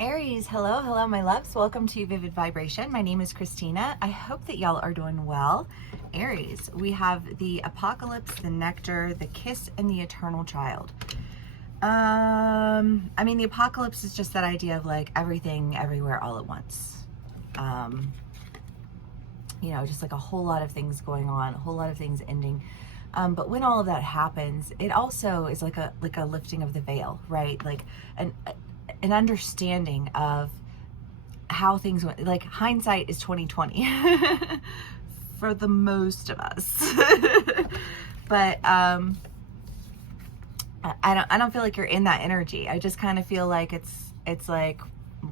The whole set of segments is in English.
Aries, hello, my loves. Welcome to Vivid Vibration. My name is Christina. I hope that y'all are doing well. Aries, we have the apocalypse, the nectar, the kiss, and the eternal child. The apocalypse is just that idea of like everything, everywhere, all at once. Just like a whole lot of things going on, a whole lot of things ending. But when all of that happens, it also is like a lifting of the veil, right? Like an understanding of how things went. Like hindsight is 2020 for the most of us. But I don't feel like you're in that energy. I just kind of feel like it's like,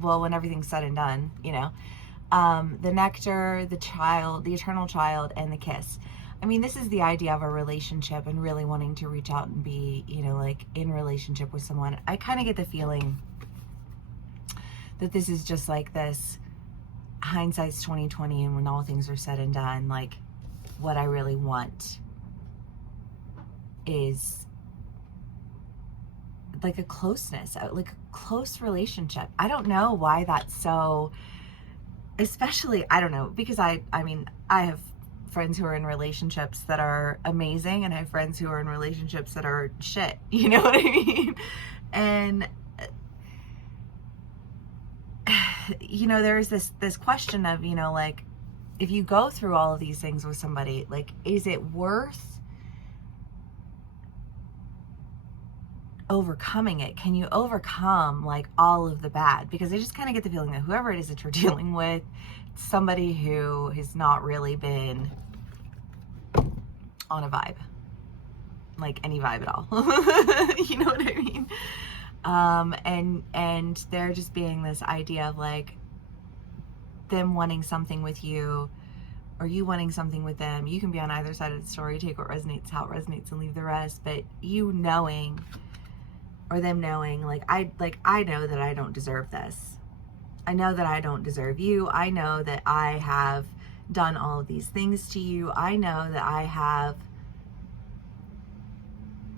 well, when everything's said and done, the nectar, the child, the eternal child, and the kiss. This is the idea of a relationship and really wanting to reach out and be, like in relationship with someone. I kind of get the feeling that this is just like this hindsight's 2020, and when all things are said and done, like what I really want is like a closeness, like a close relationship. I don't know why that's so, especially, I don't know, because I have friends who are in relationships that are amazing, and I have friends who are in relationships that are shit, you know what I mean? And there's this question of, like, if you go through all of these things with somebody, like, is it worth overcoming it? Can you overcome like all of the bad? Because I just kind of get the feeling that whoever it is that you're dealing with, it's somebody who has not really been on a vibe, like any vibe at all. You know what I mean? And they're just being this idea of like them wanting something with you, or you wanting something with them. You can be on either side of the story, take what resonates, how it resonates, and leave the rest. But you knowing, or them knowing, like I know that I don't deserve this. I know that I don't deserve you. I know that I have done all of these things to you. I know that I have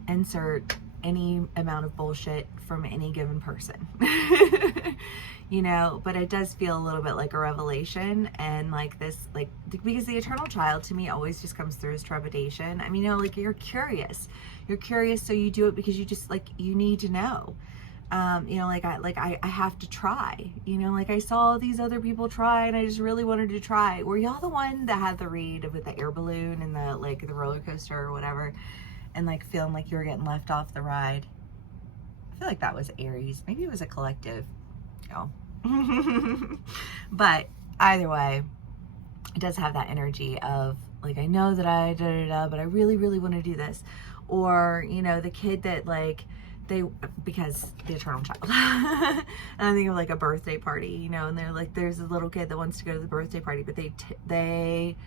insert any amount of bullshit from any given person. But it does feel a little bit like a revelation, and like this, like, because the eternal child to me always just comes through as trepidation. Like you're curious, so you do it because you just like, you need to know. I have to try, like I saw these other people try and I just really wanted to try. Were y'all the one that had the read with the air balloon and the like the roller coaster or whatever, and like feeling like you were getting left off the ride? I feel like that was Aries. Maybe it was a collective. Oh. But either way, it does have that energy of like, I know that I but I really, really want to do this. Or, the kid that like, because the eternal child. And I think of like a birthday party, and they're like, there's a little kid that wants to go to the birthday party, but they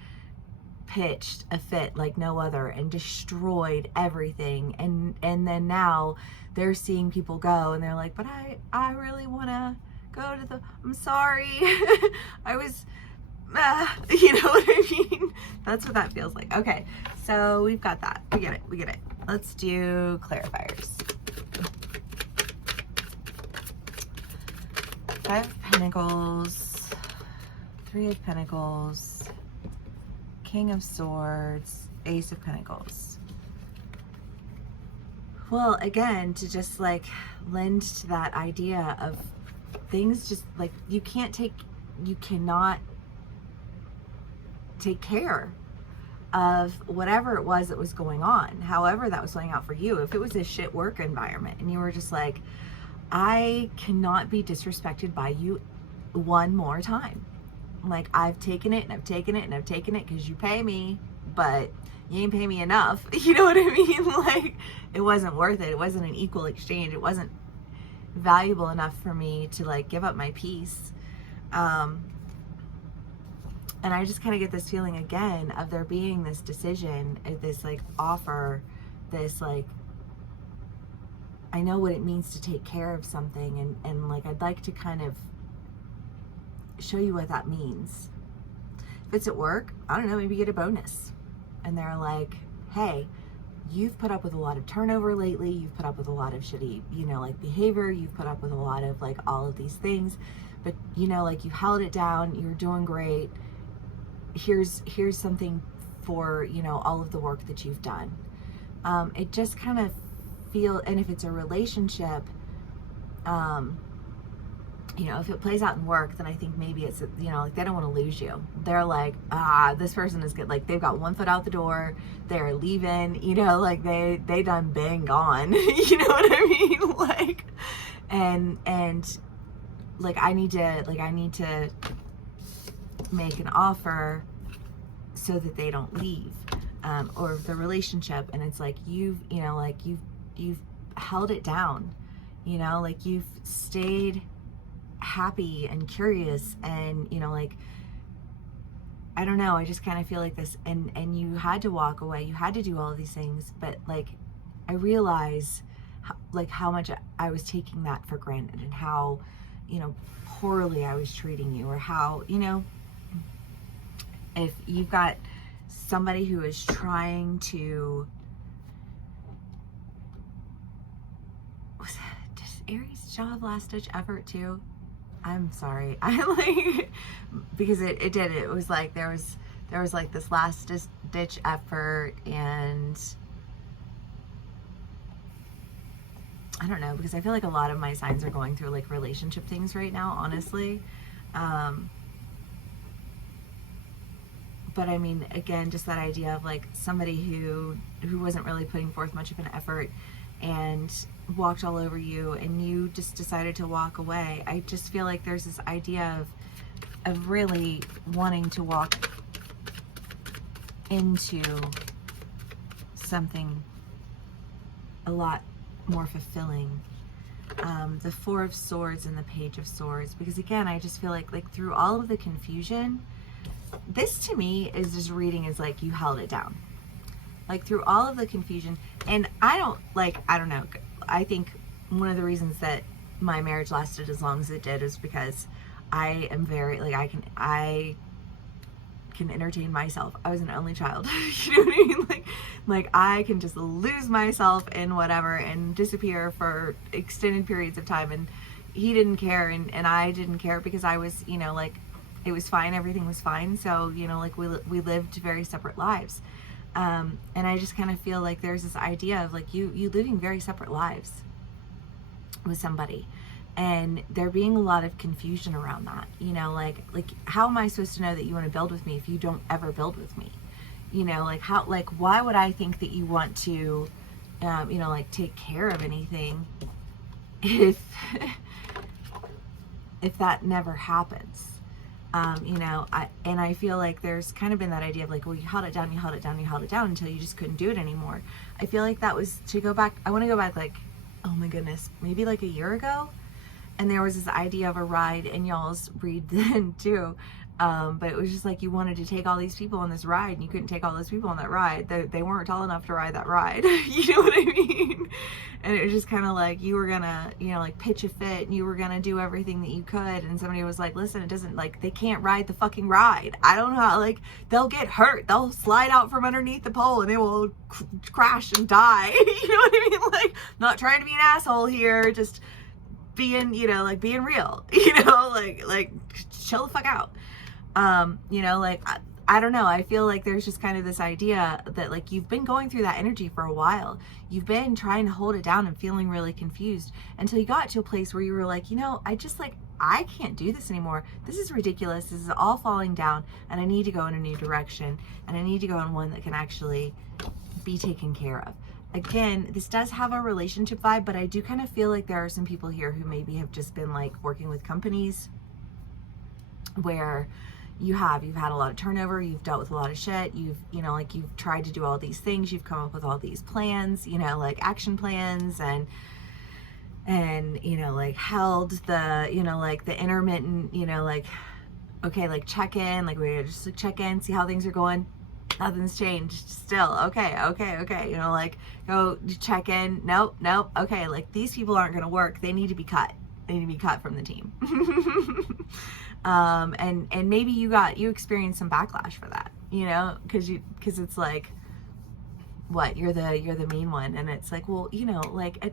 pitched a fit like no other and destroyed everything, and then now they're seeing people go and they're like, but I really want to go to I'm sorry. I was you know what I mean? That's what that feels like. Okay, so we've got that. We get it. Let's do clarifiers. 5 of Pentacles, 3 of Pentacles, King of Swords, Ace of Pentacles. Well, again, to just like lend to that idea of things just like you cannot take care of whatever it was that was going on, however that was playing out for you. If it was a shit work environment and you were just like, I cannot be disrespected by you one more time. Like, I've taken it and I've taken it and I've taken it because you pay me, but you ain't pay me enough. You know what I mean? Like, it wasn't worth it. It wasn't an equal exchange. It wasn't valuable enough for me to like give up my peace. And I just kind of get this feeling again of there being this decision, this like offer, this like, I know what it means to take care of something, and like I'd like to kind of show you what that means. If it's at work, I don't know, maybe get a bonus. And they're like, hey, you've put up with a lot of turnover lately. You've put up with a lot of shitty, like behavior. You've put up with a lot of like all of these things, but like you held it down. You're doing great. Here's something for, all of the work that you've done. It just kind of and if it's a relationship, if it plays out in work, then I think maybe it's, like they don't want to lose you. They're like, this person is good. Like they've got one foot out the door, they're leaving, like they done been gone. You know what I mean? Like, and like I need to make an offer so that they don't leave, or the relationship. And it's like, you've held it down, like you've stayed happy and curious, and like, I don't know, I just kind of feel like this, and you had to walk away, you had to do all of these things, but like I realize how much I was taking that for granted, and how poorly I was treating you, or how if you've got somebody who is trying to, does Aries y'all have last ditch effort too? I'm sorry. I like, because it did. It was like there was like this last ditch effort, and I don't know, because I feel like a lot of my signs are going through like relationship things right now, honestly. But I mean, again, just that idea of like somebody who wasn't really putting forth much of an effort and walked all over you, and you just decided to walk away. I just feel like there's this idea of really wanting to walk into something a lot more fulfilling. The Four of Swords and the Page of Swords, because again, I just feel like through all of the confusion, this to me is just reading as like you held it down, like through all of the confusion. And I don't know, I think one of the reasons that my marriage lasted as long as it did is because I am very, like, I can entertain myself. I was an only child. You know what I mean? Like I can just lose myself in whatever and disappear for extended periods of time, and he didn't care, and I didn't care, because I was, like, it was fine, everything was fine. So, like we lived very separate lives. And I just kind of feel like there's this idea of like you living very separate lives with somebody, and there being a lot of confusion around that, like how am I supposed to know that you want to build with me if you don't ever build with me? Like how, like, why would I think that you want to, like take care of anything if that never happens? I feel like there's kind of been that idea of like, well, you held it down until you just couldn't do it anymore. I feel like that was, to go back, I want to go back like, oh my goodness, maybe like a year ago. And there was this idea of a ride, and y'all's read then too. But it was just like, you wanted to take all these people on this ride, and you couldn't take all those people on that ride. They weren't tall enough to ride that ride. You know what I mean? And it was just kind of like, you were gonna, like pitch a fit, and you were gonna do everything that you could. And somebody was like, listen, it doesn't, like, they can't ride the fucking ride. I don't know how, like, they'll get hurt. They'll slide out from underneath the pole, and they will crash and die. You know what I mean? Like, not trying to be an asshole here, just being, like being real, like chill the fuck out. Like, I don't know. I feel like there's just kind of this idea that like you've been going through that energy for a while. You've been trying to hold it down and feeling really confused until you got to a place where you were like, I can't do this anymore. This is ridiculous. This is all falling down, and I need to go in a new direction, and I need to go in one that can actually be taken care of. Again, this does have a relationship vibe, but I do kind of feel like there are some people here who maybe have just been like working with companies where you've had a lot of turnover, you've dealt with a lot of shit, you've tried to do all these things, you've come up with all these plans, like action plans, and like held the, like the intermittent, like, okay, like check in, like we just like check in, see how things are going. Nothing's changed still. Okay. Like go check in. Nope. Okay. Like these people aren't going to work. They need to be cut. They need to be cut from the team. And maybe you experienced some backlash for that, because it's like, what, you're the mean one. And it's like, well, you know, like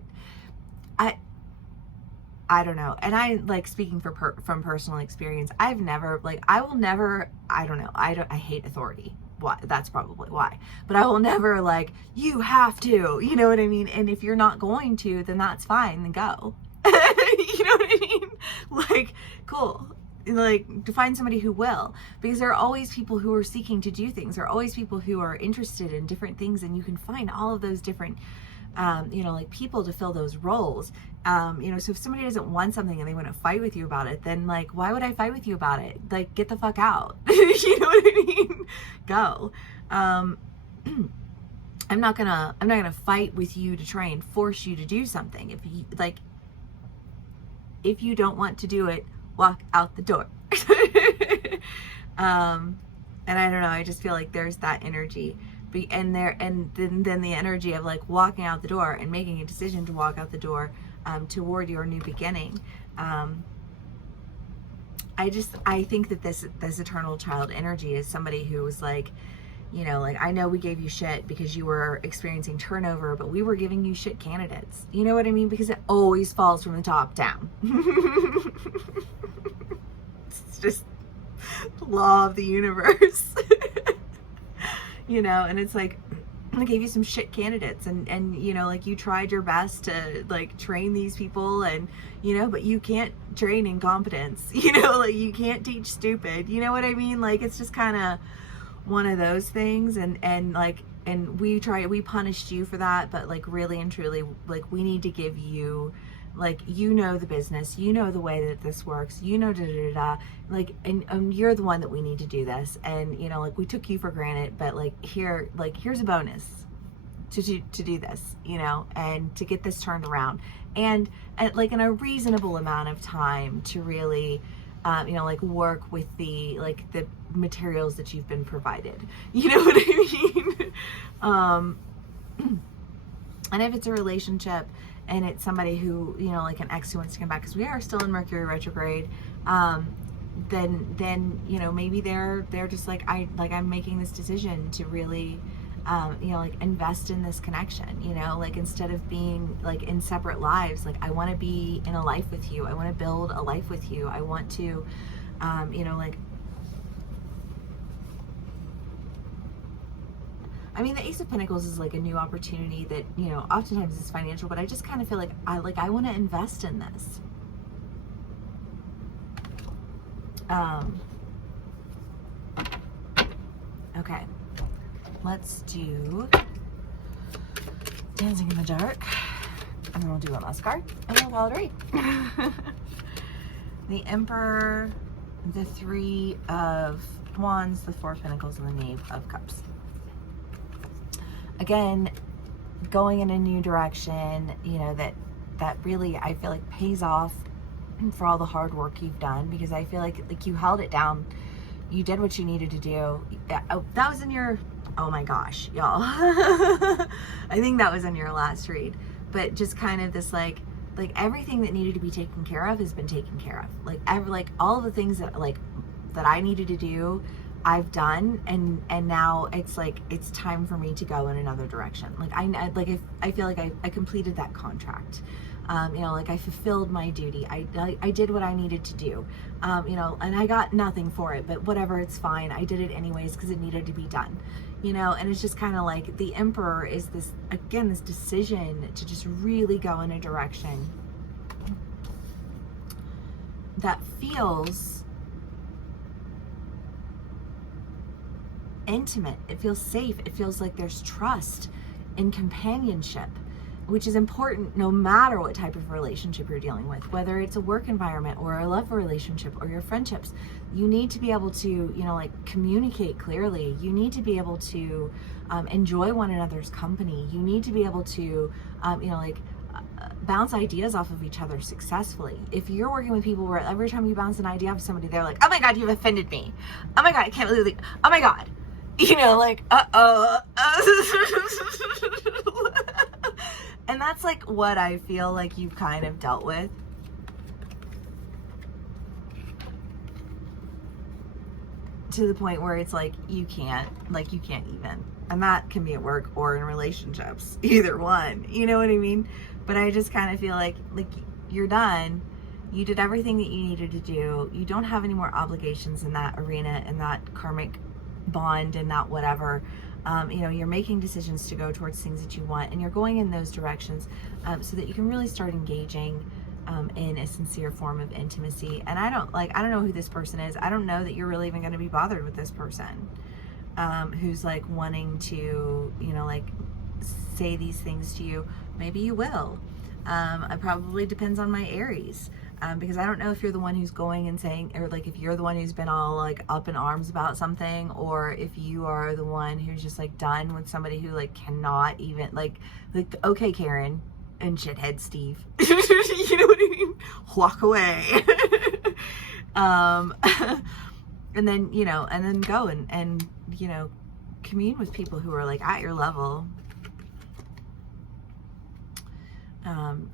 I don't know. And I, like, speaking from personal experience, I've never, like, I will never, I don't know, I hate authority. Why? That's probably why. But I will never, like, you have to, you know what I mean? And if you're not going to, then that's fine, then go. You know what I mean? Like, cool. Like, to find somebody who will, because there are always people who are seeking to do things. There are always people who are interested in different things, and you can find all of those different you know, like, people to fill those roles. You know, so if somebody doesn't want something and they want to fight with you about it, then, like, why would I fight with you about it? Like, get the fuck out. You know what I mean? Go. I'm not gonna fight with you to try and force you to do something. If you don't want to do it, walk out the door. And I don't know, I just feel like there's that energy. And then the energy of, like, walking out the door and making a decision to walk out the door toward your new beginning. I think that this eternal child energy is somebody who was like, you know, like, I know we gave you shit because you were experiencing turnover, but we were giving you shit candidates. You know what I mean? Because it always falls from the top down. It's just the law of the universe. You know, and it's like, I gave you some shit candidates, and you know, like, you tried your best to, like, train these people, and, you know, but you can't train incompetence, you know, like, you can't teach stupid, you know what I mean? Like, it's just kind of one of those things, and we punished you for that, but, like, really and truly, like, we need to give you, like, you know, the business, you know, the way that this works, you know, like, and you're the one that we need to do this. And, you know, like, we took you for granted, but, like, here's a bonus to do this, you know, and to get this turned around, and at, like, in a reasonable amount of time to really, you know, like, work with the materials that you've been provided, you know what I mean? And if it's a relationship, and it's somebody who, you know, like, an ex who wants to come back, because we are still in Mercury retrograde, then you know, maybe they're just like, I'm making this decision to really, you know, like, invest in this connection, you know, like, instead of being, like, in separate lives, like, I want to be in a life with you. I want to build a life with you. I want to, you know, like, I mean, the Ace of Pentacles is, like, a new opportunity that, you know, oftentimes is financial, but I just kind of feel like I want to invest in this. Okay, let's do Dancing in the Dark, and then we'll do one last card, and we'll call it a read. The Emperor, the Three of Wands, the Four of Pentacles, and the Knave of Cups. Again, going in a new direction, you know, that really, I feel like, pays off for all the hard work you've done, because I feel like you held it down. You did what you needed to do. That was in your, oh my gosh, y'all. I think that was in your last read. But just kind of this, like everything that needed to be taken care of has been taken care of. Like all of the things that I needed to do, I've done, and now it's like, it's time for me to go in another direction. Like, I feel like I completed that contract. You know, like, I fulfilled my duty. I did what I needed to do. You know, and I got nothing for it, but whatever, it's fine. I did it anyways because it needed to be done. You know, and it's just kind of like, the Emperor is this decision to just really go in a direction that feels intimate. It feels safe. It feels like there's trust and companionship, which is important no matter what type of relationship you're dealing with, whether it's a work environment or a love relationship or your friendships. You need to be able to, you know, like, communicate clearly. You need to be able to enjoy one another's company. You need to be able to, you know, like, bounce ideas off of each other successfully. If you're working with people where every time you bounce an idea off somebody, they're like, oh my God, you've offended me. Oh my God, I can't believe it. Oh my God. You know, like, and that's, like, what I feel like you've kind of dealt with. to the point where it's like you can't even, and that can be at work or in relationships, either one, you know what I mean? But I just kind of feel like you're done. You did everything that you needed to do. You don't have any more obligations in that arena, in that karmic bond, and that whatever. You know, you're making decisions to go towards things that you want, and you're going in those directions, so that you can really start engaging in a sincere form of intimacy. And I don't know who this person is. I don't know that you're really even going to be bothered with this person, who's like wanting to, you know, like say these things to you. Maybe you will. It probably depends on my Aries. Because I don't know if you're the one who's going and saying, or like if you're the one who's been all like up in arms about something, or if you are the one who's just like done with somebody who like cannot even like okay, Karen and shithead Steve, you know what I mean? Walk away. And then, you know, and then go and, you know, commune with people who are like at your level.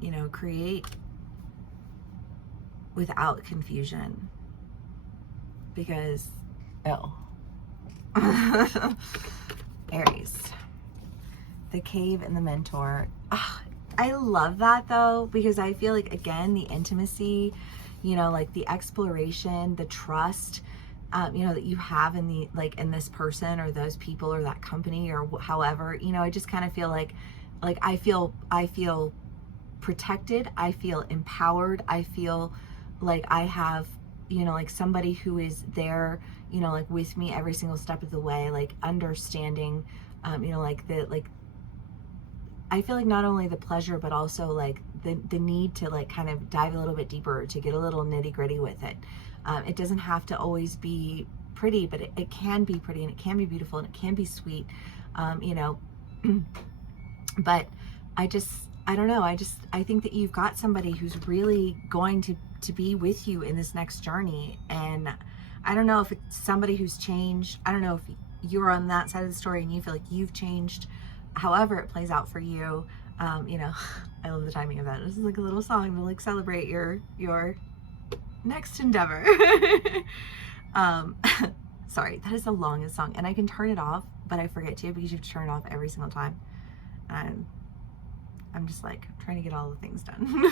You know, create without confusion, because Aries, the cave and the mentor. I love that though, because I feel like, again, the intimacy, you know, like the exploration, the trust, you know, that you have in the, like in this person or those people or that company or however, you know, I just kind of feel like I feel protected. I feel empowered. I feel like I have, you know, like somebody who is there, you know, like with me every single step of the way, like understanding, you know, like I feel like not only the pleasure, but also like the need to like kind of dive a little bit deeper, to get a little nitty gritty with it. It doesn't have to always be pretty, but it can be pretty, and it can be beautiful, and it can be sweet, you know, but I don't know. I think that you've got somebody who's really going to be with you in this next journey. And I don't know if it's somebody who's changed. I don't know if you're on that side of the story and you feel like you've changed. However it plays out for you, you know, I love the timing of that. This is like a little song to like celebrate your next endeavor. Sorry, that is the longest song, and I can turn it off, but I forget to, because you have to turn it off every single time. I'm just like trying to get all the things done.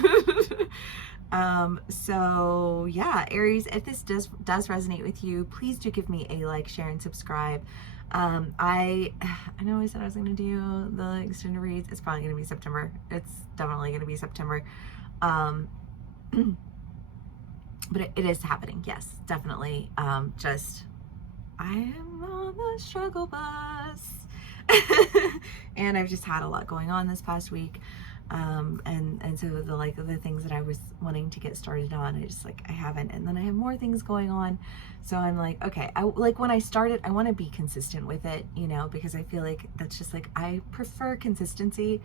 So yeah, Aries, if this does resonate with you, please do give me a like, share, and subscribe. I know I said I was going to do the extended reads. It's probably going to be September. It's definitely going to be September. But it is happening. Yes, definitely. Just, I am on the struggle bus. And I've just had a lot going on this past week. And so the things that I was wanting to get started on, I haven't, and then I have more things going on. So I'm like, okay, when I started, I want to be consistent with it, you know, because I feel like that's just like, I prefer consistency.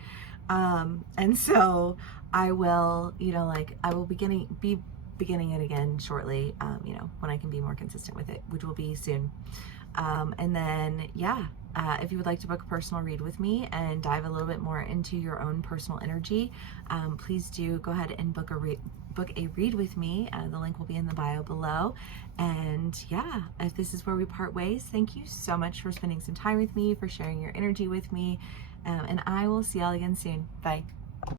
And so I will, you know, like I will be beginning it again shortly, you know, when I can be more consistent with it, which will be soon. And then, yeah, if you would like to book a personal read with me and dive a little bit more into your own personal energy, please do go ahead and book a read with me. The link will be in the bio below. And yeah, if this is where we part ways, thank you so much for spending some time with me, for sharing your energy with me. And I will see y'all again soon. Bye.